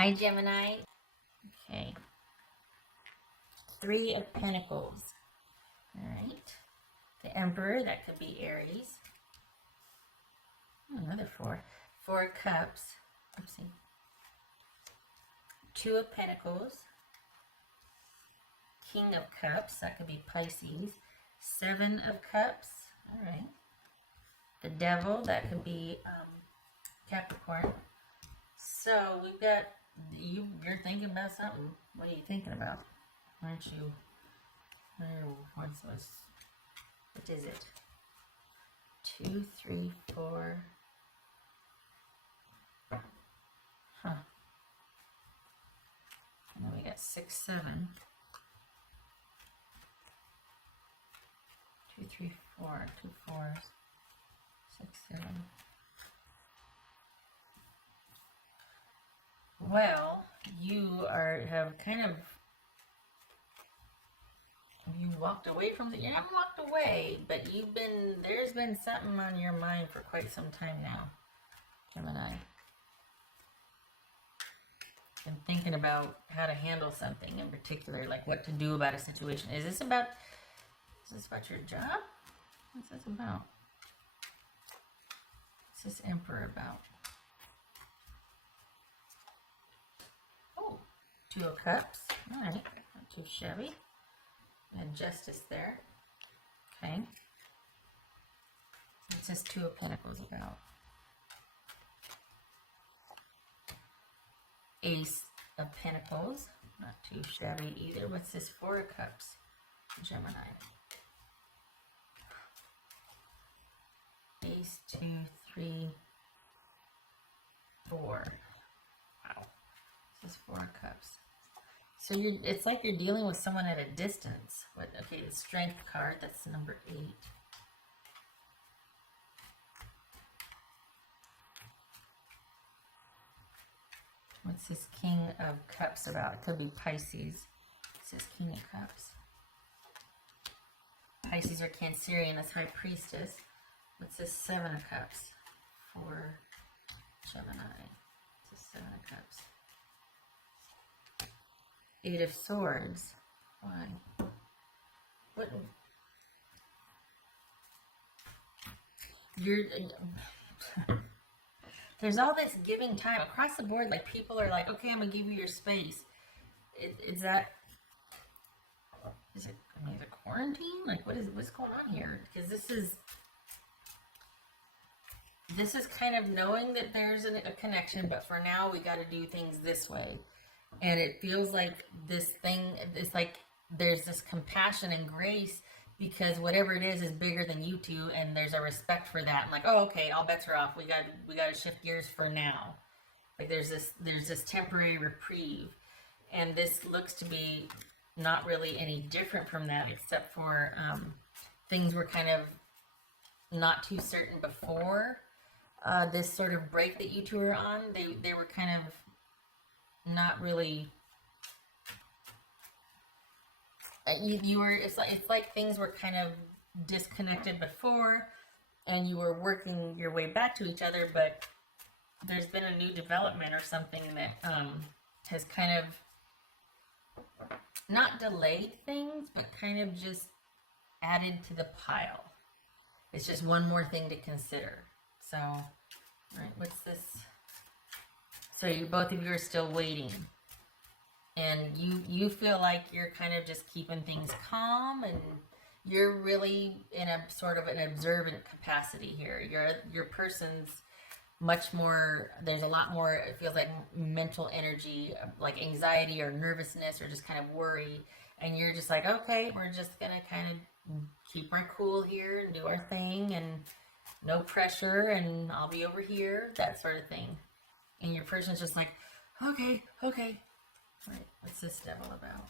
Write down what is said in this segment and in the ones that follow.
Hi, Gemini. Okay. Three of Pentacles. All right. The Emperor, that could be Aries. Another four. Four of Cups. Oopsie. Two of Pentacles. King of Cups, that could be Pisces. Seven of Cups. All right. The Devil, that could be Capricorn. So we've got, you're thinking about something. What are you thinking about? Aren't you? What's this? What is it? 2, 3, 4. Huh. And then we got 6, 7. 2, 3, 4. 2 4s. 6, 7. Well, you have kind of, you walked away from you haven't walked away, but there's been something on your mind for quite some time now, Gemini. Been thinking about how to handle something in particular, like what to do about a situation. Is this about your job? What's this about? What's this Emperor about? Oh, 2 of Cups. All right, not too shabby. And Justice there. Okay. What's this 2 of Pentacles about? Ace of Pentacles. Not too shabby either. What's this 4 of Cups? Gemini. Ace, 2, 3, 4. Wow. This is 4 of Cups. So it's like you're dealing with someone at a distance. Okay, the Strength card, that's number 8. What's this King of Cups about? It could be Pisces. It says King of Cups. Pisces or Cancerian as High Priestess. What's this 7 of Cups for Gemini? It's a 7 of Cups. 8 of Swords. Why? What? There's all this giving time across the board. Like people are like, okay, I'm gonna give you your space. Is it? I mean, is it quarantine? Like, what's going on here? Because this is kind of knowing that there's a connection, but for now we got to do things this way. And it feels like this thing is like there's this compassion and grace because whatever it is bigger than you two, and there's a respect for that. I'm like, oh, okay, all bets are off. We got to shift gears for now. Like there's this temporary reprieve, and this looks to be not really any different from that, except for things were kind of not too certain before this sort of break that you two are on. They were kind of not really, you were, it's like things were kind of disconnected before and you were working your way back to each other, but there's been a new development or something that has kind of not delayed things, but kind of just added to the pile. It's just one more thing to consider. So, right, what's this? So both of you are still waiting, and you feel like you're kind of just keeping things calm, and you're really in a sort of an observant capacity here. Your person's much more. There's a lot more. It feels like mental energy, like anxiety or nervousness or just kind of worry, and you're just like, okay, we're just gonna kind of keep our cool here and do our thing, and no pressure, and I'll be over here, that sort of thing. And your person's just like, okay. Right, what's this Devil about?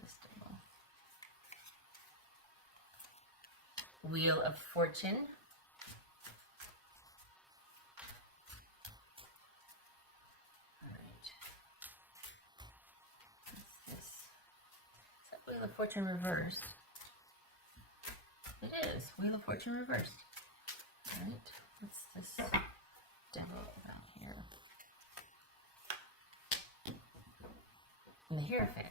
This Devil. Wheel of Fortune. Alright. What's this? Is that Wheel of Fortune reversed? It is. Wheel of Fortune reversed. Alright. What's this Devil about here? in the Hierophant.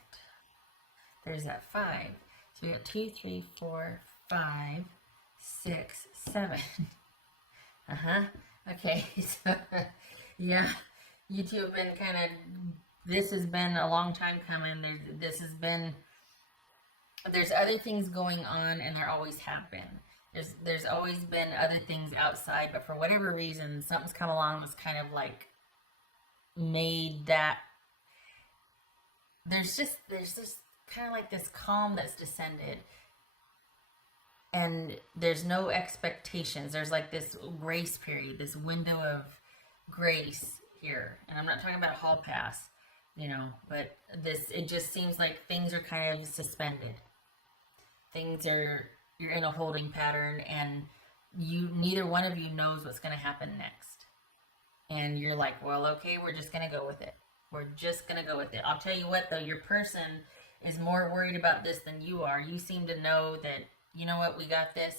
There's that 5. So we got 2, 3, 4, 5, 6, 7. Okay, so yeah, you two have been kind of, this has been a long time coming. There's other things going on, and there always have been. There's always been other things outside, but for whatever reason, something's come along that's kind of like made that, there's this kind of like this calm that's descended, and there's no expectations. There's like this grace period, this window of grace here. And I'm not talking about a hall pass, but it just seems like things are kind of suspended. You're in a holding pattern, and neither one of you knows what's going to happen next. And you're like, well, okay, we're just going to go with it. We're just going to go with it. I'll tell you what, though, your person is more worried about this than you are. You seem to know that, you know what, we got this.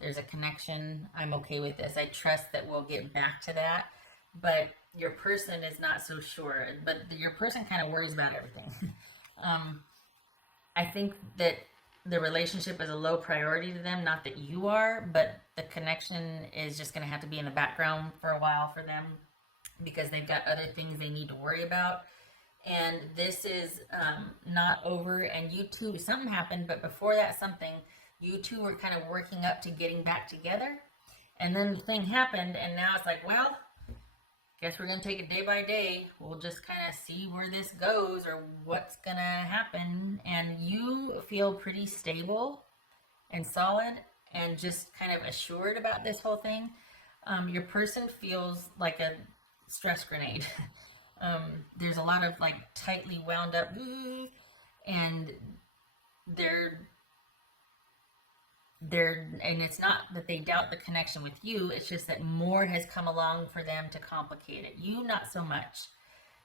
There's a connection. I'm okay with this. I trust that we'll get back to that. But your person is not so sure. But your person kind of worries about everything. I think that the relationship is a low priority to them. Not that you are, but the connection is just going to have to be in the background for a while for them, because they've got other things they need to worry about. And this is not over. And you two, something happened, but before that something, you two were kind of working up to getting back together. And then the thing happened, and now it's like, well, guess we're going to take it day by day. We'll just kind of see where this goes or what's going to happen. And you feel pretty stable and solid and just kind of assured about this whole thing. Your person feels like a stress grenade. There's a lot of like tightly wound up, and and it's not that they doubt the connection with you, it's just that more has come along for them to complicate it. You, not so much.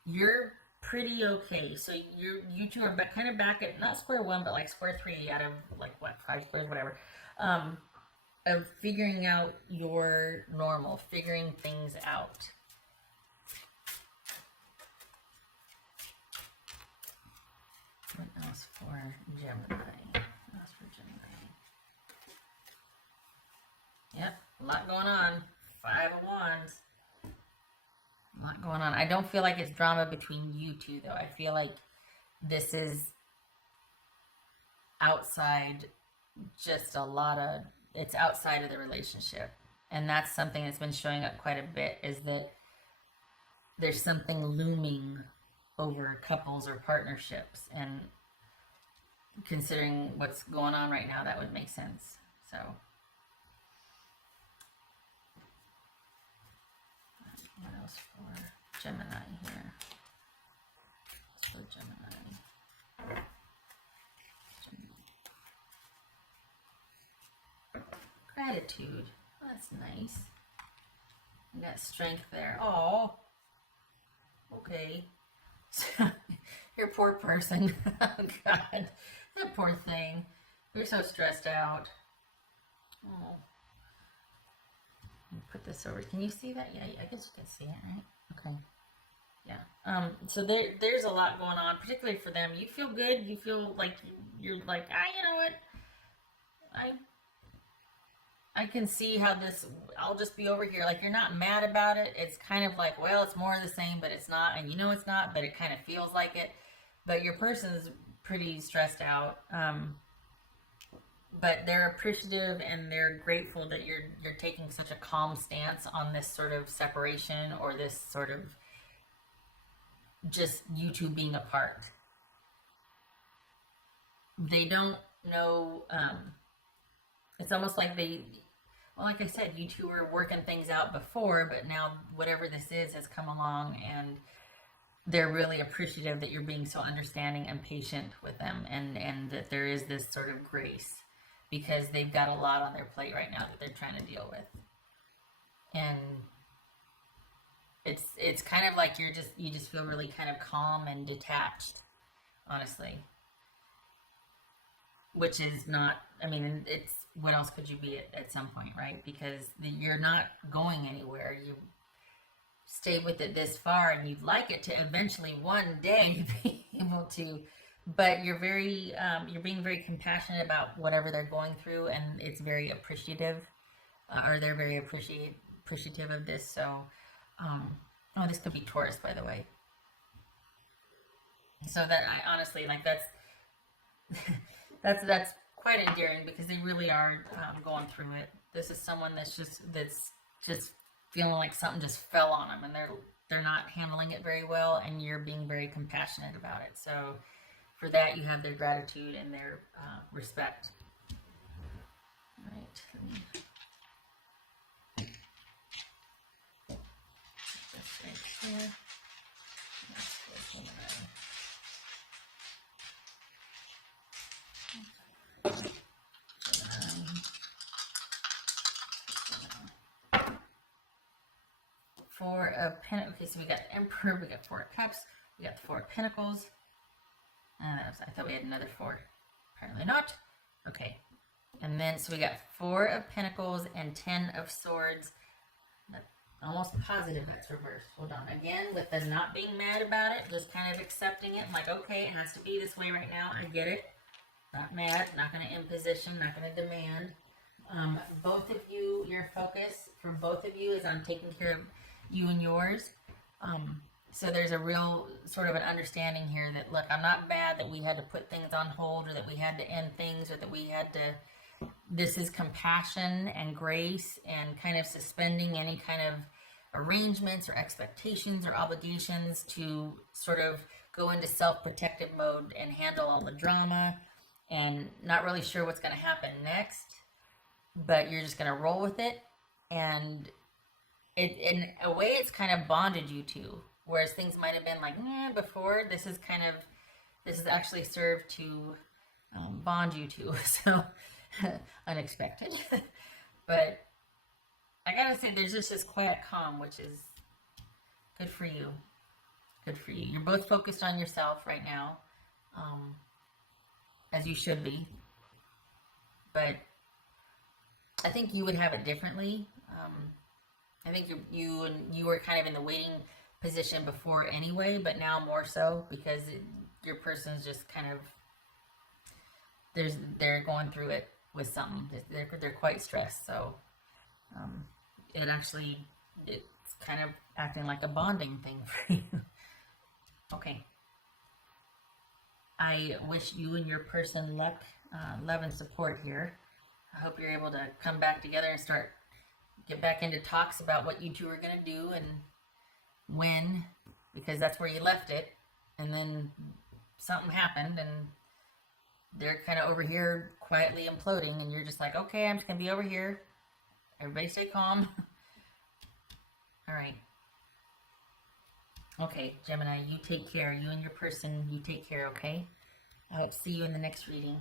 You're pretty okay. So you two are kind of back at, not square one, but like square 3 out of like, what, 5 squares, whatever. Of figuring out your normal, figuring things out. What else for Gemini? Yep, a lot going on. 5 of Wands. A lot going on. I don't feel like it's drama between you two, though. I feel like this is outside, just a lot of, it's outside of the relationship. And that's something that's been showing up quite a bit, is that there's something looming over couples or partnerships. And considering what's going on right now, that would make sense. So what else for Gemini here? What's for Gemini? Gratitude. Oh, that's nice. You got strength there. Oh, okay. Your poor person. Oh, God. That poor thing. You're so stressed out. Oh. Put this over. Can you see that? Yeah, I guess you can see it, right? Okay. Yeah. So there's a lot going on, particularly for them. You feel good. You feel like you're like, you know what? I can see how this, I'll just be over here. Like, you're not mad about it. It's kind of like, well, it's more of the same, but it's not. And you know it's not, but it kind of feels like it. But your person's pretty stressed out. But they're appreciative and they're grateful that you're taking such a calm stance on this sort of separation, or this sort of just you two being apart. They don't know, it's almost like well, like I said, you two were working things out before, but now whatever this is has come along, and they're really appreciative that you're being so understanding and patient with them, and that there is this sort of grace, because they've got a lot on their plate right now that they're trying to deal with. And it's kind of like you just feel really kind of calm and detached, honestly. Which is not, I mean, it's, what else could you be at some point, right? Because you're not going anywhere. stay with it this far, and you'd like it to eventually one day be able to, but you're you're being very compassionate about whatever they're going through, and it's very appreciative, or they're very appreciative of this. So, oh, this could be Taurus, by the way. So that I honestly like that's quite endearing, because they really are going through it. This is someone that's just feeling like something just fell on them, and they're not handling it very well, and you're being very compassionate about it. So for that, you have their gratitude and their respect. All right. This right here. Four of Pentacles. Okay, so we got the Emperor, we got Four of Cups, we got the Four of Pentacles. I thought we had another four. Apparently not. Okay. And then, so we got Four of Pentacles and 10 of Swords. Almost positive that's reversed. Hold on. Again, with the not being mad about it, just kind of accepting it. I'm like, okay, it has to be this way right now. I get it. Not mad, not going to imposition, not going to demand. Both of you, your focus for both of you is on taking care of you and yours. So there's a real sort of an understanding here that, look, I'm not bad that we had to put things on hold, or that we had to end things, or that we had to, this is compassion and grace and kind of suspending any kind of arrangements or expectations or obligations to sort of go into self-protective mode and handle all the drama, and not really sure what's going to happen next, but you're just going to roll with it. And in a way, it's kind of bonded you two, whereas things might have been like, before. This is actually served to bond you two. So unexpected. But I gotta say, there's just this quiet calm, which is good for you. Good for you. You're both focused on yourself right now, as you should be. But I think you would have it differently. I think you were kind of in the waiting position before anyway, but now more so, because your person's just kind of, they're going through it with something. They're quite stressed. So it's kind of acting like a bonding thing for you. Okay. I wish you and your person luck, love, and support here. I hope you're able to come back together and get back into talks about what you two are going to do and when, because that's where you left it. And then something happened, and they're kind of over here quietly imploding, and you're just like, okay, I'm just going to be over here. Everybody stay calm. All right. Okay, Gemini, you take care. You and your person, you take care, okay? I hope to see you in the next reading.